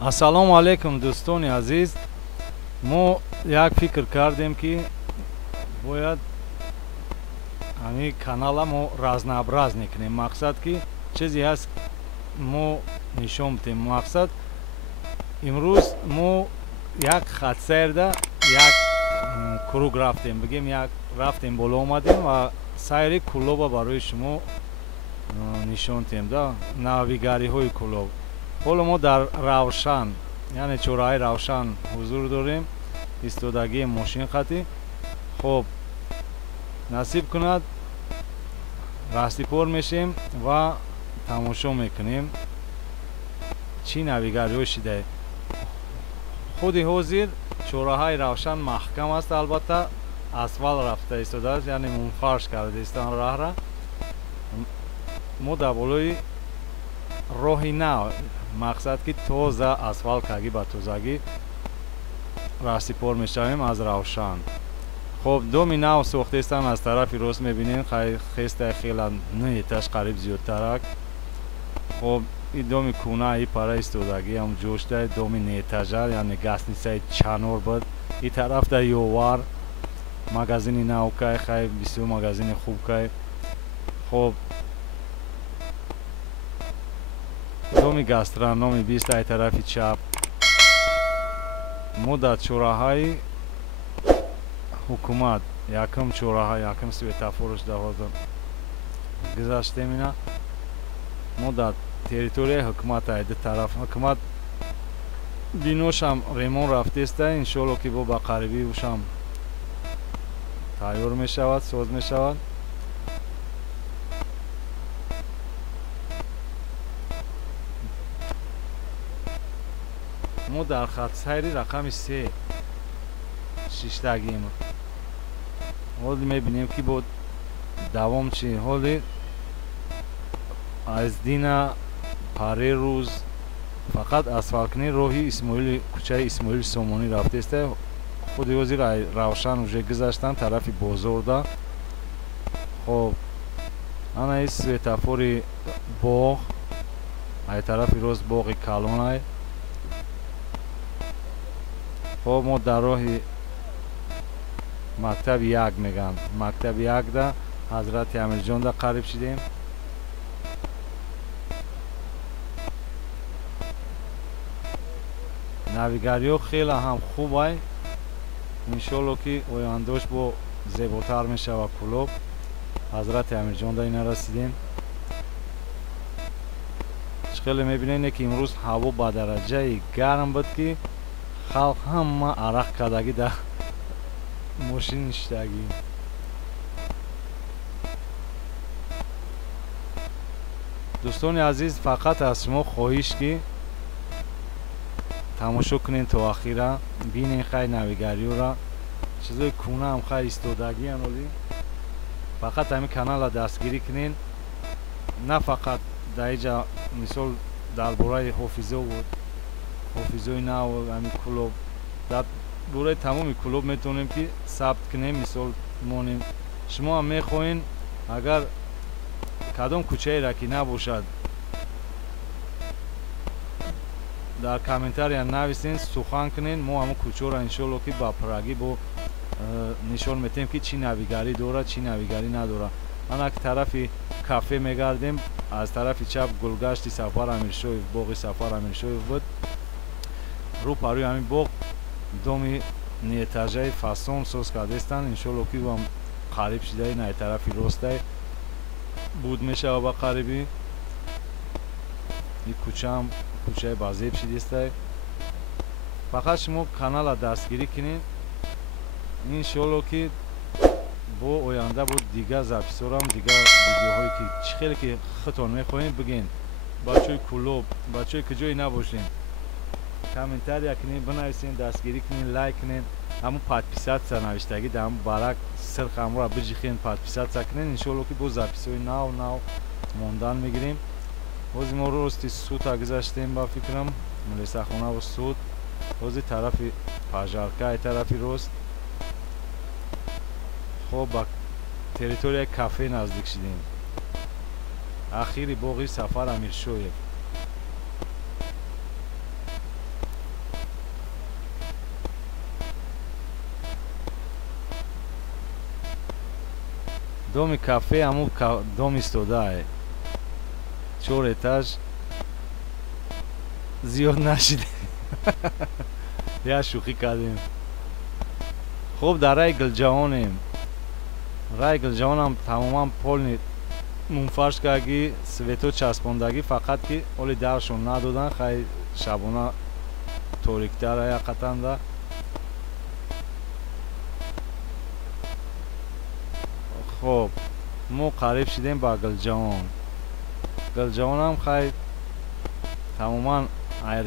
Ассалому алейкум, дӯстони азиз. Мо як фикр кардем ки бояд ҳамин канала мо разнообраз мекунем. Мақсад ки чизе ҳаст мо нишон бидем. Мақсад имрӯз мо як хатсайрда як круг рафтем, бигем як рафтем боло омадем ва сайри кулоба барои шумо нишон дем да, навигариҳои кулоб. ҳоло мо дар Равшан, яъне чораҳаи Равшан ҳузур дорем, истодагии мошин хати. хоб насиб кунад раҳсипор мешем ва тамошо мекунем чӣ навигариҳо шидаe. худи ҳозир чораҳаи Равшан маҳкам аст, албатта асфал рафта истодааст, яъне мунфарш карда истан раҳра. мо дар болои роҳи нав, мақсад ки тоза асфал кардагӣ ба тозагӣ раҳсипор мешавем аз Равшан. хоб доми нав сохтаистан аз тарафи рост мебинем, хестаи хела ну этаж қариб зиёдтарак. хоб и доми куна и пара истодагиам ҷошта, доми неэтажар, яъне гостиницаи чанор буд. И тарафта ёвар магазини навкай, хай бисёр магазини хубкай. хоб доми гастрономи бистаи тарафи чап. мо дар чораҳаи ҳукумат якум чораҳа, якум светофорш давозда гузаштем. ина мо дар территорияи ҳукумат айда тараф ҳукумат биношам ремонт рафтеста. иншоалло ки бо ба қарибӣ ушам тайёр мешавад, соз мешавад. мо дар хатсайри рақами 3 шиштагием. ҳоли мебинем ки бо давом чӣ ҳоли аз дина паре рӯз фақат асфалткунии роҳи исмоили кӯчаи Исмоили Сомонӣ рафтеста. худи ҳозир Равшан уже гузаштан тарафи бозорда. хоб ана ин светофори боғ, ай тарафи рост боғи калонай. хоб мо дар роҳи мактаби 1 меган, мактаби 1 да ҳазрати амирҷонда қариб шидем. навигариҳо хела ҳам хубай. иншоалло ки ояндош бо зеботар мешава кулоб. ҳазрати амирҷонда ина расидем. хеле мебинем ки имрӯз ҳаво ба дараҷаи гарм буд ки халқ ҳама арақ кардагӣ дар мошин нишитагӣ. дӯстони азиз, фақат аз шумо хоҳиш ки тамошо кунем то ахира, бинем хай навигариҳоро, чизои кунаам хай истодагиам. оли фақат ҳамин каналро дастгирӣ кунем. на фақат дар инҷа мисол дар бораи ҳофизо буд, ҳофизои нав, ҳамин кулоб, дар бораи тамоми кулоб метавонем ки сабт кунем, мисол монем. шумо ҳам мехоҳем агар кадом кӯчаеро ки набошад дар комментария нависен, сухан кунен. мо ҳамон кӯчаро иншоалло ки ба прагӣ бо нишон метем ки чӣ навигарӣ дорад, чӣ навигарӣ надорад. ана ки тарафи кафе мегардем, аз тарафи чап гулгашти Сафар Амиршоев, боғи Сафар Амиршоев буд. рӯ парӯи ҳамин боғ доми неэтажаи фасон соз кардаистанд. иншоалло ки ҳам қариб шида ин ай тарафи ростай буд мешава ба қарибӣ. ин кӯчаам кӯчаи базеб шидистай. фақат шумо каналро дастгирӣ кунед. иншоалло ки бо оянда бо дигар записорам, дигар видеоҳое ки чӣ хеле ки худтон мехоҳем бигӯед. бачаҳои кулоб, бачаҳое куҷое набошем, комментария кунед, бинависед, дастгирӣ кунед, лайк кунед. ҳамун подписатсия навиштагӣ дар ҳамун барак сирқ ҳамонро биҷихед, подписатсия кунед. иншоалло ки бо записҳои нав мондан мегирем. ҳозир мо рости сута гузаштем ба фикрам, милисахонаву суд. ҳозир тарафи пажарка ай тарафи рост. хоб ба территорияи кафе наздик шидем. ахири боғи Сафар Амиршоев. доми кафе ҳамун дом истодае 4 этаж зиёд нашиде я шӯхӣ кардем. хуб дар раи гулҷаҳонем. раи гулҷаҳонам тамоман полни мунфарш кардаги свето часпондагӣ, фақат ки оли даршон надодан, хай шабона ториктара якқатанда. хуб мо қариб шидем ба гулҷаҳон. гулҷаҳонам хай тамоман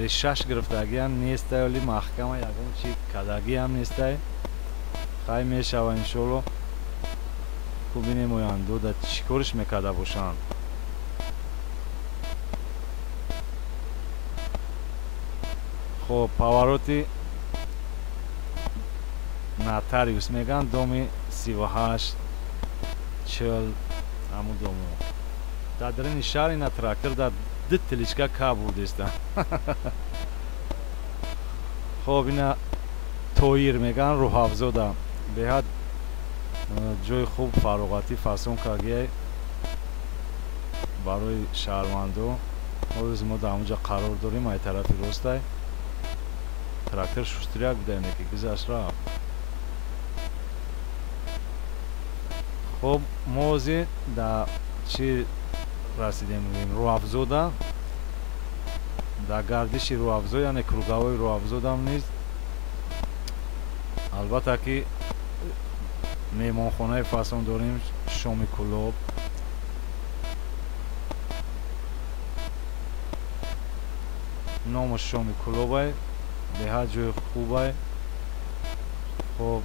решаш гирифтагиам нестай, оли маҳкама ягон чи кадагиам нестай. хай мешава иншоалло. ку бинем ояндода чӣ кориш мекарда бошанд. хуб повороти нотариус меган, доми 38 40 ҳамун домо. дар дарини шаҳр ина трактор дар ду тиличка ка бурдеста. хуб ина тоир меган, рӯҳафзода. беҳад ҷои хуб фароғатӣ фасон кардгиай барои шаҳрвандо. ҳозир мо дар онҷа қарор дорем, ай тарафи ростай. трактор шустирак будаем ки гузашт рафт. хуб мо ҳозир дар чӣ расидем? рӯҳафзода. дар гардиши рӯҳафзо, яъне круговои рӯҳафзодам низ албатта ки меҳмонхонаи фасон дорем, шоми кулоб. номаш шоми кулобай, беҳад ҷои хубай. хуб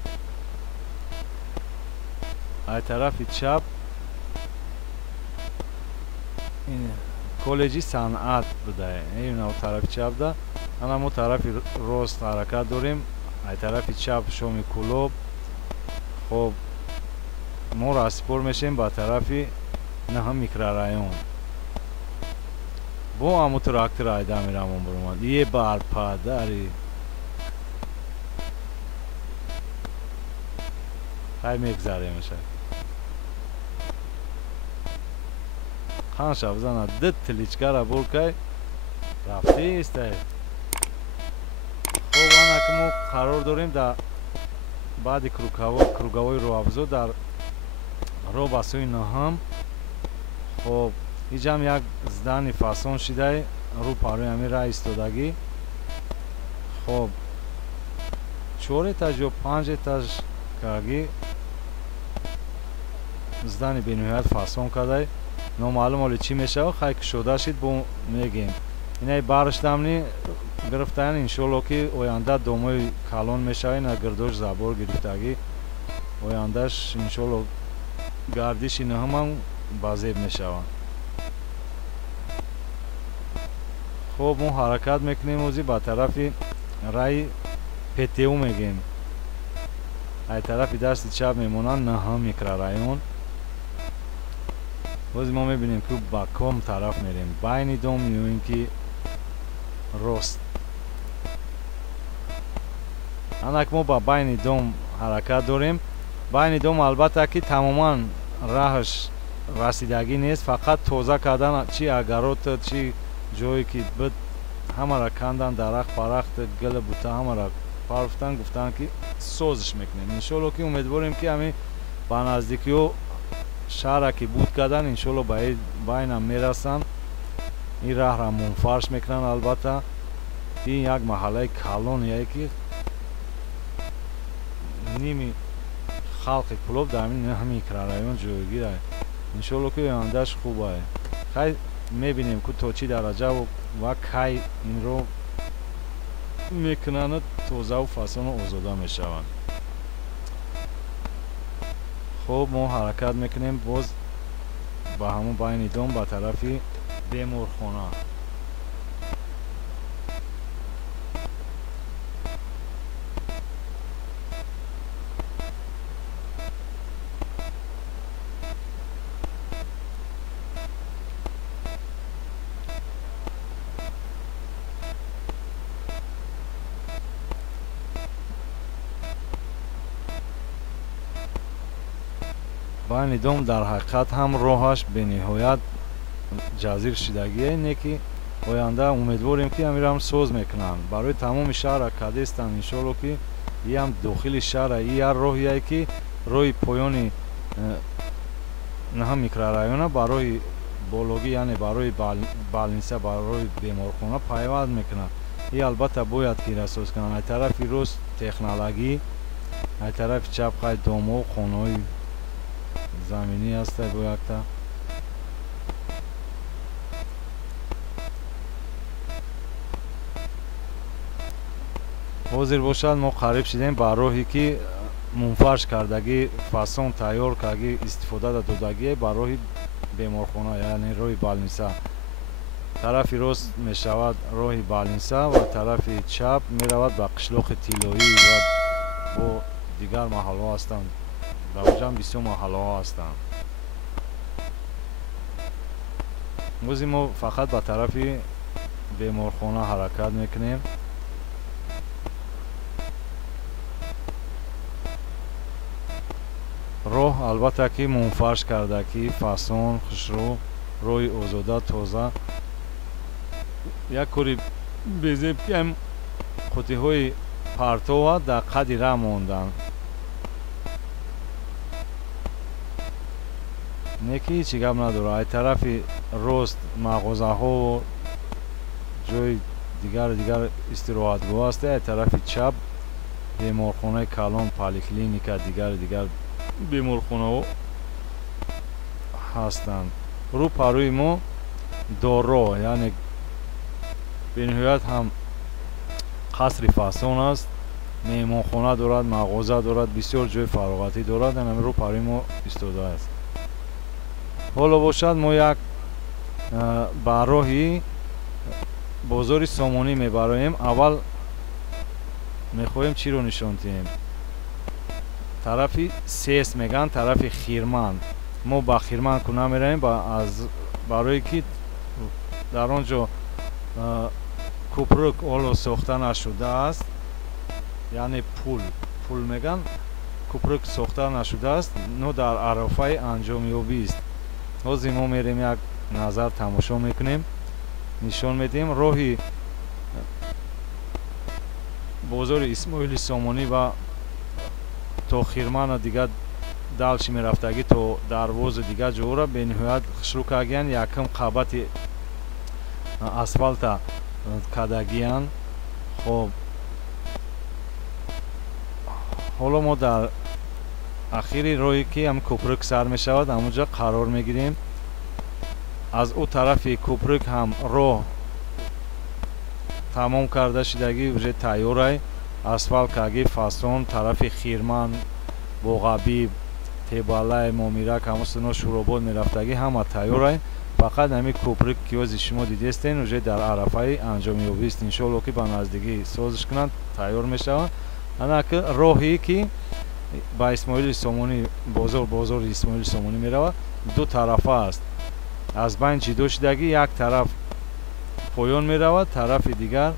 ай тарафи чап ин коллеҷи санъат будае. ина тарафи чапда. ана мо тарафи рост ҳаракат дорем. ай тарафи чап шоми кулоб. хуб мо раҳсипор мешем ба тарафи наҳум микрорайон. бо ҳамун трактор айда меравам баромад. е бар падари. хай мегзаремаша. қанша бизана ду тиличкара буркай рафтеистай. хуб ана ки мо қарор дорем дар баъди круговои рӯҳафзо дар роҳ ба сӯи наҳам. хуб иҷам як здани фасон шидай рӯ парои ҳамин раҳ истодагӣ. хуб 4 этаж ё 5 этаж кардагӣ здани бениҳоят фасон кардай. номаълум оли чӣ мешава. хай кушода шид бо мегем. инаи баршдамни гирифтаян иншоалло ки оянда домои калон мешава. ина гирдош забор гирифтагӣ ояндаш иншоалло гардиши наҳамам ба зеб мешава. хуб мо ҳаракат мекунем ҳозир ба тарафи раи пту мегем. ай тарафи дасти чап мемонад наҳам микрорайон. ҳозир мо мебинем ки ба ком тараф мерем, байни дом ё ин ки рост. анак мо ба байни дом ҳаракат дорем. байни дом албатта ки тамоман раҳаш расидагӣ нест, фақат тоза кардан чи агарот чи ҷое ки буд ҳамара кандан, дарахт парахт гӯла бута ҳамара парфтан, гуфтан ки созиш мекунем. иншоалло ки умедворем ки ҳамин ба наздикиҳо шаҳра ки буд кардан иншоалло ба ин байнам мерасанд. ин раҳра мунфарш мекунанд. албатта ин як маҳаллаи калон яе ки ними халқи кулоб дар ҳамин микрорайон ҷойгирад. иншоалло ки ояндаш хуб ай. хай мебинем ки то чӣ дараҷа ва кай инро мекунанд тозаву фасону озода мешаванд. хуб мо ҳаракат мекунем боз ба ҳамон байни дом ба тарафи беморхона. байни дом дар ҳақиқат ҳам роҳаш бениҳоят ҷазир шидагие ине ки оянда умедворем ки ҳамирам соз мекунанд барои тамоми шаҳра кадестан иншоалло ки иам дохили шаҳра и яр роҳие ки роҳи поёни наҳам микрорайона барои бологӣ яъне барои балниса барои беморхона пайванд мекунад и албатта бояд ки расоз кунанд ай тарафи рост технологӣ ай тарафи чап хай домо хонаҳои заминӣ ҳастай бо якта ҳозир бошад мо қариб шидем ба роҳе ки мунфарш кардагӣ фасон тайёр кардагӣ истифода додагие ба роҳи беморхона яъне роҳи балниса тарафи рост мешавад роҳи балниса ва тарафи чап меравад ба қишлоқи тиллоӣ ва бо дигар маҳалло ҳастанд дар ҷамъ бисёр маҳаллоҳо ҳастанд бозӣ мо фақат ба тарафи беморхона ҳаракат мекунем роҳ албатта ки мунфарш карда ки фасон хушрӯ роҳи озода тоза як кори безеб ки ам қутиҳои партова дар қади ра монданд не ки ҳичи гап надорад ай тарафи рост мағозаҳо ҷои дигар истироҳатгоҳ аст ай тарафи чап беморхонаи калон поликлиника дигар беморхонаҳо ҳастанд рӯ парӯи мо дорро яъне бениҳоят ҳам қасри фасон аст меҳмонхона дорад мағоза дорад бисёр ҷои фароғатӣ дорад рӯ парӯи мо истодааст ҳоло бошад мо як ба роҳи бозори сомонӣ мебароем аввал мехоҳем чиро нишон диҳем тарафи сес меган тарафи хирман мо ба хирман ку намеравем барое ки дар он ҷо кӯприк оло сохта нашудааст яъне пул меган кӯприк сохта нашудааст но дар арафаи анҷомёбист ҳозир мо мерем як назар тамошо мекунем нишон медиҳем роҳи бозори исмоили сомонӣ ва то хирмана дигар далши мерафтагӣ то дарвози дигар ҷоҳора бениҳоят хушрӯ кардагиянд якум қабати асфалта кардагиянд хоб ҳоло мо дар ахири роҳе ки ам кӯприк сар мешавад ҳамонҷа қарор мегирем аз ӯ тарафи кӯприк ҳам роҳ тамом карда шидагӣ уже тайёрай асфалт кардагӣ фасон тарафи хирман боғабиб тебалай момирак ҳамусуно шӯробод мерафтагӣ ҳама тайёрай фақат ҳамин кӯприк ки ҳозир шумо дидестен уже дар арафаи анҷомёбист иншоалло ки ба наздикӣ созиш кунанд тайёр мешавад ана ки роҳе ки ба исмоили сомонӣ бозори исмоили сомонӣ меравад ду тарафа аст аз байн ҷидо шидагӣ як тараф поён меравад тарафи дигар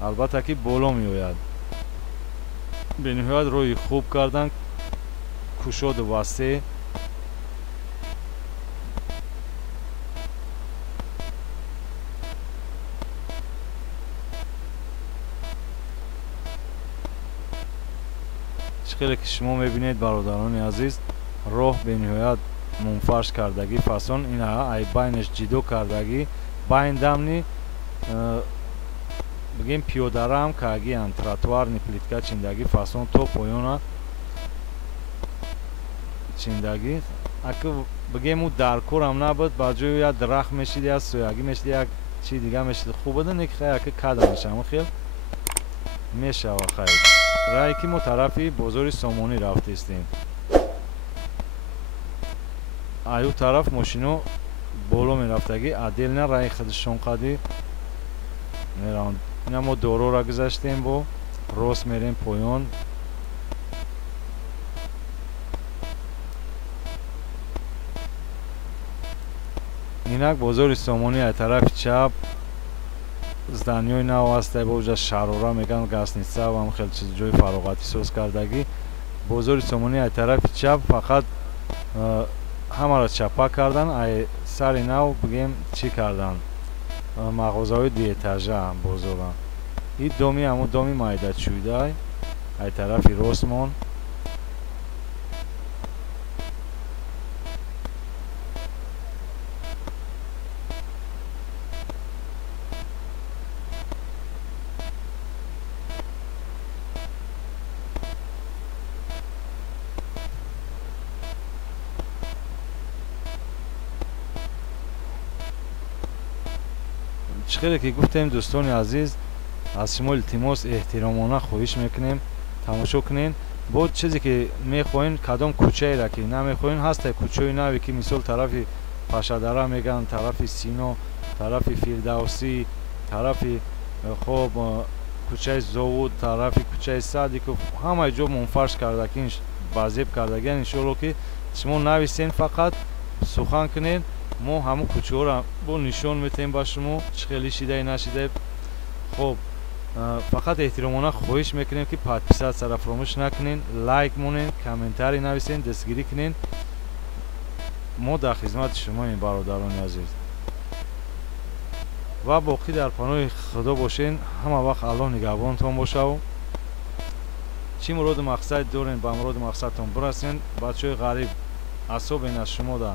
албатта ки боло меояд бениҳоят роҳи хуб кардан кушоду васеъ хеле ки шумо мебинед бародарони азиз роҳ бениҳоят мунфарш кардагӣ фасон ина ай байнаш ҷидо кардагӣ байн дамни бигем пиёдарам кардагиянд тротуарни плитка чиндагӣ фасон то поёна чиндагӣ аки бигем ӯ дар корам набуд ба ҷои як дарахт мешид як соягӣ мешид як чи дига мешид хуб буд не ки хай аки када мешам хел мешава хай рае ки мо тарафи бозори сомонӣ рафтистем аю тараф мошино боло мерафтагӣ аделна раи худашон қади мераванд ина мо дорора гузаштем бо рост мерем поён инак бозори сомонӣ ай тарафи чап зданиёи нав ҳастай бо уҷа шарора меган гасница ва хел чиз ҷои фароғатӣ соз кардагӣ бозори сомонӣ ай тарафи чап фақат ҳамаро чапа кардан. ай сари нав бигем чӣ кардан, мағозаҳои дуэтажа бозоран. И доми ҳамун доми майдачӯйдай ай тарафи ростмон. чӣ хеле ки гуфтем дӯстони азиз, аз шумо илтимос эҳтиромона хоҳиш мекунем тамошо кунен. бо чизе ки мехоҳен, кадом кӯчаеро ки намехоҳен, ҳастай кӯчаҳои наве ки мисол тарафи пашадара меган, тарафи сино, тарафи фирдавсӣ, тарафи хоб кӯчаи зовуд, тарафи кӯчаи садиков, ҳамаи ҷо мунфарш кардагин базеб кардагиан. иншоалло ки шумо нависен, фақат сухан кунен, мо ҳамун кӯчаҳоро бо нишон метаҳем ба шумо, чӣ хеле шидай нашидай. хоб фақат эҳтиромона хоҳиш мекунем ки подписатсияро фаромӯш накунен, лайк монен, комментарий нависен, дастгирӣ кунен. мо дар хизмати шумоем бародарони азиз. ва боқӣ дар паноҳи худо бошен. ҳама вақт аллоҳ нигаҳбонтон бошаву чӣ муроду мақсад дорен, ба муроду мақсадтон бирасен. бачаҳои ғариб асобен аз шумода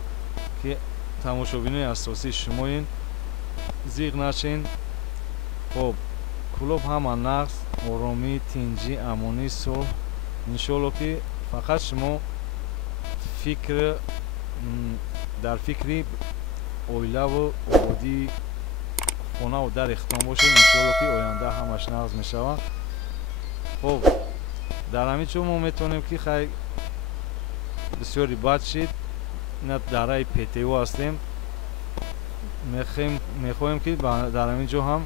ки тамошобинои асосии шумоен, зиқ нашен. хоб кулоб ҳама нағз, оромӣ, тинҷӣ, амонӣ, сулҳ. иншоалло ки фақат шумо дар фикри оилаву ободии хонаву дар ихтином бошед. иншоалло ки оянда ҳамаш нағз мешавад. хоб дар ҳамин ҷо мо метавонем ки хай бисёри бад шид. ина дараи ПТУ ҳастем. мехоҳем ки дар ҳамин ҷо ҳам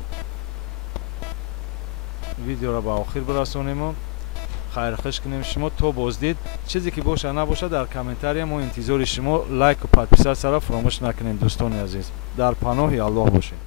видеоро ба охир бирасонем. хайрхиш кунем шумо. то боздид. чизе ки боша набоша дар комментария мо интизори шумо. лайку подписатсияро фаромӯш накунед дӯстони азиз. дар паноҳи аллоҳ бошед.